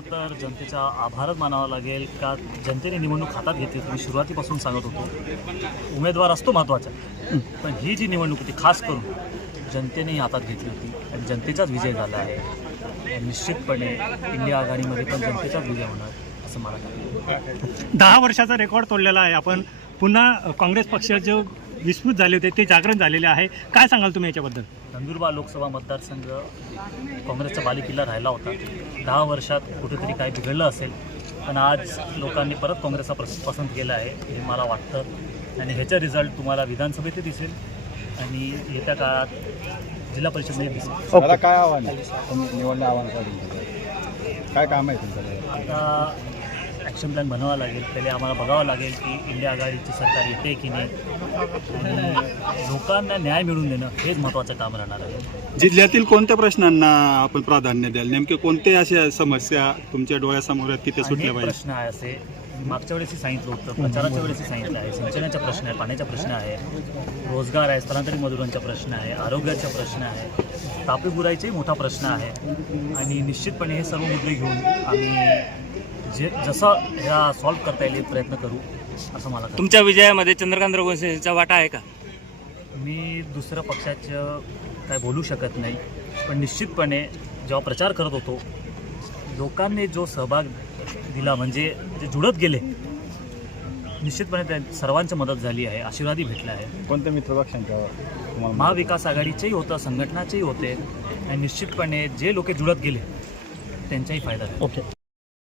खरं तर जनतेचा आभारच मानावा लागेल का जनतेने निवडणूक हातात घेतली. मी सुरुवातीपासून सांगत होतो उमेदवार असतो महत्त्वाचा, पण ही जी निवडणूक होती खास करून जनतेने हातात घेतली होती आणि जनतेचाच विजय झाला आहे. निश्चितपणे इंडिया आघाडीमध्ये पण जनतेचाच विजय होणार असं मला वाटतं. 10 वर्षाचा रेकॉर्ड तोडलेला आहे आपण. पुन्हा काँग्रेस पक्षाचे विस्मृत झाले होते ते जागरण झालेले आहे. काय सांगाल तुम्ही याच्याबद्दल? नंदुरबार लोकसभा मतदारसंघ काँग्रेसचा बालेकिल्ला राहिला होता. 10 वर्षात कुठेतरी काय बिघडलं असेल, पण आज लोकांनी परत काँग्रेसचा पसंत केला आहे हे मला वाटतं. आणि ह्याचा रिझल्ट तुम्हाला विधानसभेतही दिसेल आणि येत्या काळात जिल्हा परिषदेमध्ये दिसेल. मला काय आव्हान आहे निवडणं आव्हानासाठी? काय काम आहे तुमचं? आता ॲक्शन प्लॅन बनवावा लागेल. पहिले आम्हाला बघावं लागेल की इंडिया आघाडीची सरकार येते की नाही आणि लोकांना न्याय मिळवून देणं हेच महत्त्वाचं काम राहणार आहे. जिल्ह्यातील कोणत्या प्रश्नांना आपण प्राधान्य द्याल? नेमके कोणते अशा समस्या तुमच्या डोळ्यासमोर आहेत की ते सुटल्या अनेक पाहिजे? प्रश्न आहे असे. मागच्या वेळेसही सांगितलं होतं, प्रचाराच्या वेळेसही सांगितलं आहे. सिंचनाचा प्रश्न आहे, पाण्याचा प्रश्न आहे, रोजगार आहे, स्थलांतरित मजुरांचा प्रश्न आहे, आरोग्याचा प्रश्न आहे, तापी बुराईचाही मोठा प्रश्न आहे. आणि निश्चितपणे हे सर्व मुद्दे घेऊन आम्ही जसं ह्या सॉल्व्ह करता येईल प्रयत्न करू असं मला वाटतं. तुमच्या विजयामध्ये चंद्रकांत रघुवंशींचा वाटा आहे का? मी दुसऱ्या पक्षाचं काय बोलू शकत नाही, पण निश्चितपणे जेव्हा प्रचार करत होतो लोकांनी जो सहभाग दिला म्हणजे जे जुळत गेले, निश्चितपणे त्या सर्वांची मदत झाली आहे, आशीर्वादही भेटला आहे. कोणत्या मित्रपक्षांच्या? महाविकास आघाडीचेही होतं, संघटनाचेही होते आणि निश्चितपणे जे लोक जुळत गेले त्यांचाही फायदा झाला. ओके.